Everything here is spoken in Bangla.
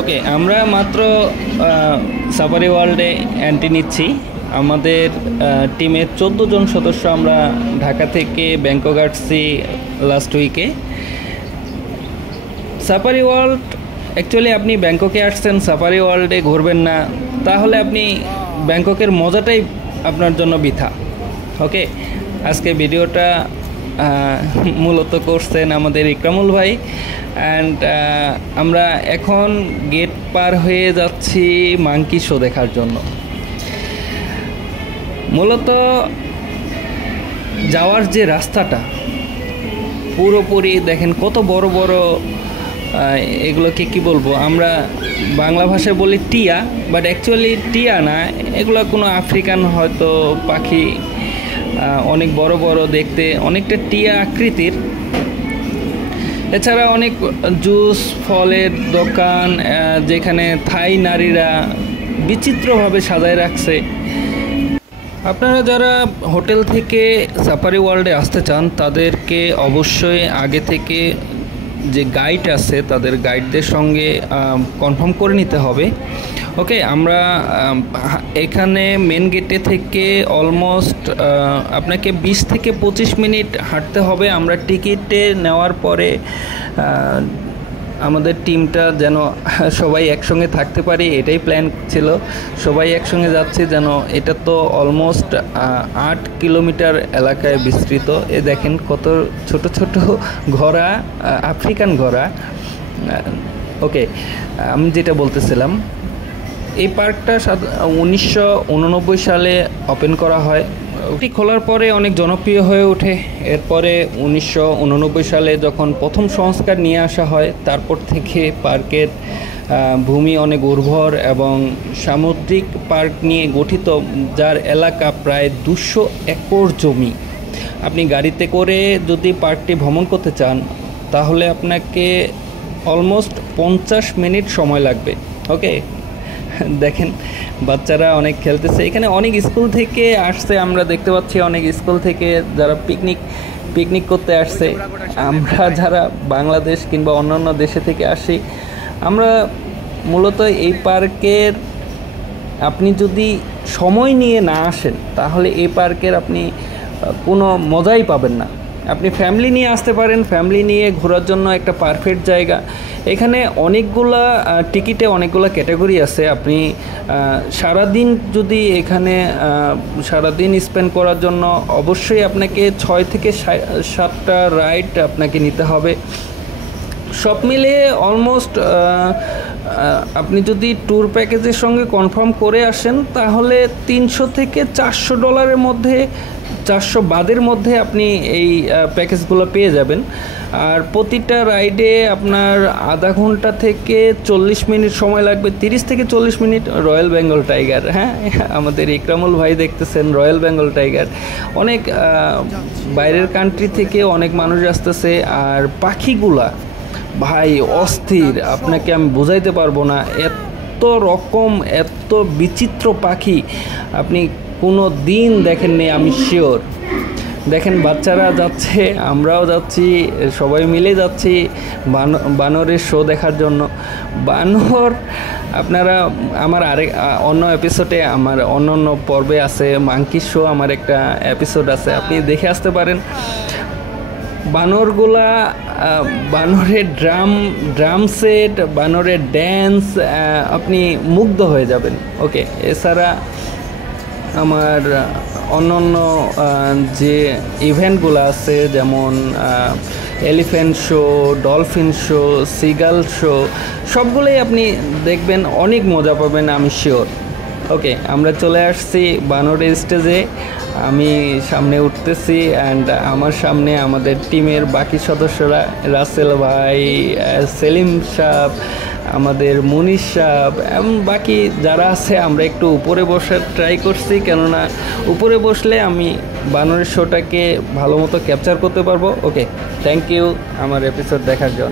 ওকে, আমরা মাত্র সাফারি ওয়ার্ল্ডে এন্ট্রি নিচ্ছি। আমাদের টিমের 14 জন সদস্য আমরা ঢাকা থেকে ব্যাংকক আসছি লাস্ট উইকে। সাফারি ওয়ার্ল্ড অ্যাকচুয়ালি আপনি ব্যাংককে আসছেন, সাফারি ওয়ার্ল্ডে ঘুরবেন না, তাহলে আপনি ব্যাংককের মজাটাই আপনার জন্য বৃথা। ওকে, আজকে ভিডিওটা মূলত করছেন আমাদের ইকরামুল ভাই। অ্যান্ড আমরা এখন গেট পার হয়ে যাচ্ছি মাঙ্কি শো দেখার জন্য। মূলত যাওয়ার যে রাস্তাটা পুরোপুরি দেখেন কত বড় বড়, এগুলোকে কি বলবো, আমরা বাংলা ভাষায় বলি টিয়া, বাট অ্যাকচুয়ালি টিয়া না, এগুলো কোনো আফ্রিকান হয়তো পাখি, অনেক বড় বড় দেখতে, অনেকটা টিয়া আকৃতির। এছাড়া অনেক জুস ফলের দোকান, যেখানে থাই নারীরা বিচিত্রভাবে সাজায় রাখছে। আপনারা যারা হোটেল থেকে সাফারি ওয়ার্ল্ডে আসতে চান তাদেরকে অবশ্যই আগে থেকে যে গাইড আছে তাদের গাইডদের সঙ্গে কনফার্ম করে নিতে হবে। ওকে, আমরা এখানে মেন গেটে থেকে অলমোস্ট আপনাকে 20 থেকে 25 মিনিট হাঁটতে হবে। আমরা টিকিটে নেওয়ার পরে আমাদের টিমটা যেন সবাই একসঙ্গে থাকতে পারি এটাই প্ল্যান ছিল। সবাই একসঙ্গে যাচ্ছে যেন, এটা তো অলমোস্ট 8 কিলোমিটার এলাকায় বিস্তৃত। এ দেখেন কত ছোট ছোট ঘোড়া, আফ্রিকান ঘোড়া। ওকে, আমি যেটা বলতেছিলাম, এই পার্কটা 1989 সালে ওপেন করা হয়। এটি খোলার পরে অনেক জনপ্রিয় হয়ে ওঠে। এরপরে 1989 সালে যখন প্রথম সংস্কার নিয়ে আসা হয়, তারপর থেকে পার্কের ভূমি অনেক উর্বর এবং সামুদ্রিক পার্ক নিয়ে গঠিত, যার এলাকা প্রায় 200 একর জমি। আপনি গাড়িতে করে যদি পার্কটি ভ্রমণ করতে চান তাহলে আপনাকে অলমোস্ট 50 মিনিট সময় লাগবে। ওকে, দেখেন বাচ্চারা অনেক খেলতেছে, এখানে অনেক স্কুল থেকে আসছে, আমরা দেখতে পাচ্ছি অনেক স্কুল থেকে যারা পিকনিক করতে আসছে। আমরা যারা বাংলাদেশ কিংবা অন্যান্য দেশে থেকে আসি, আমরা মূলত এই পার্কের, আপনি যদি সময় নিয়ে না আসেন তাহলে এই পার্কের আপনি কোনো মজাই পাবেন না। আপনি ফ্যামিলি নিয়ে আসতে পারেন, ফ্যামিলি নিয়ে ঘোরার জন্য একটা পারফেক্ট জায়গা। এখানে অনেকগুলা টিকিটে অনেকগুলো ক্যাটাগরি আছে। আপনি সারাদিন যদি এখানে সারাদিন স্পেন্ড করার জন্য অবশ্যই আপনাকে 6 থেকে 7টা রাইড আপনাকে নিতে হবে। সব মিলিয়ে অলমোস্ট আপনি যদি ট্যুর প্যাকেজের সঙ্গে কনফার্ম করে আসেন তাহলে $300 থেকে $400 মধ্যে, 400 বাদের মধ্যে আপনি এই প্যাকেজগুলো পেয়ে যাবেন। আর প্রতিটা রাইডে আপনার আধা ঘন্টা থেকে 40 মিনিট সময় লাগবে, 30 থেকে 40 মিনিট। রয়্যাল বেঙ্গল টাইগার, হ্যাঁ, আমাদের ইকরামুল ভাই দেখতেছেন রয়্যাল বেঙ্গল টাইগার। অনেক বাইরের কান্ট্রি থেকে অনেক মানুষ আসতেছে। আর পাখিগুলা ভাই অস্থির, আপনাকে আমি বোঝাইতে পারবো না, এত রকম, এত বিচিত্র পাখি আপনি কোনো দিন দেখেননি, আমি শিওর। দেখেন বাচ্চারা যাচ্ছে, আমরাও যাচ্ছি, সবাই মিলে যাচ্ছি বানরের শো দেখার জন্য। বানর আপনারা আমার অন্য এপিসোডে, আমার অন্য পর্বে আছে মাঙ্কি শো, আমার একটা এপিসোড আছে, আপনি দেখে আসতে পারেন। বানরগুলা, বানরের ড্রাম সেট, বানরের ড্যান্স, আপনি মুগ্ধ হয়ে যাবেন। ওকে, এছাড়া আমার অন্য যে ইভেন্টগুলো আছে, যেমন elephant show, dolphin show, seagull show, সবগুলোই আপনি দেখবেন, অনেক মজা পাবেন, আমি শিওর। ওকে, আমরা চলে আসছি বানরের স্টেজে, আমি সামনে উঠতেছি। অ্যান্ড আমার সামনে আমাদের টিমের বাকি সদস্যরা, রাসেল ভাই, সেলিম সাহেব, আমাদের মুনিশ সাহেব এবং বাকি যারা আছে। আমরা একটু উপরে বসার ট্রাই করছি, কেননা উপরে বসলে আমি বানরের শোটাকে ভালো মতো ক্যাপচার করতে পারবো। ওকে, থ্যাংক ইউ আমার এপিসোড দেখার জন্য।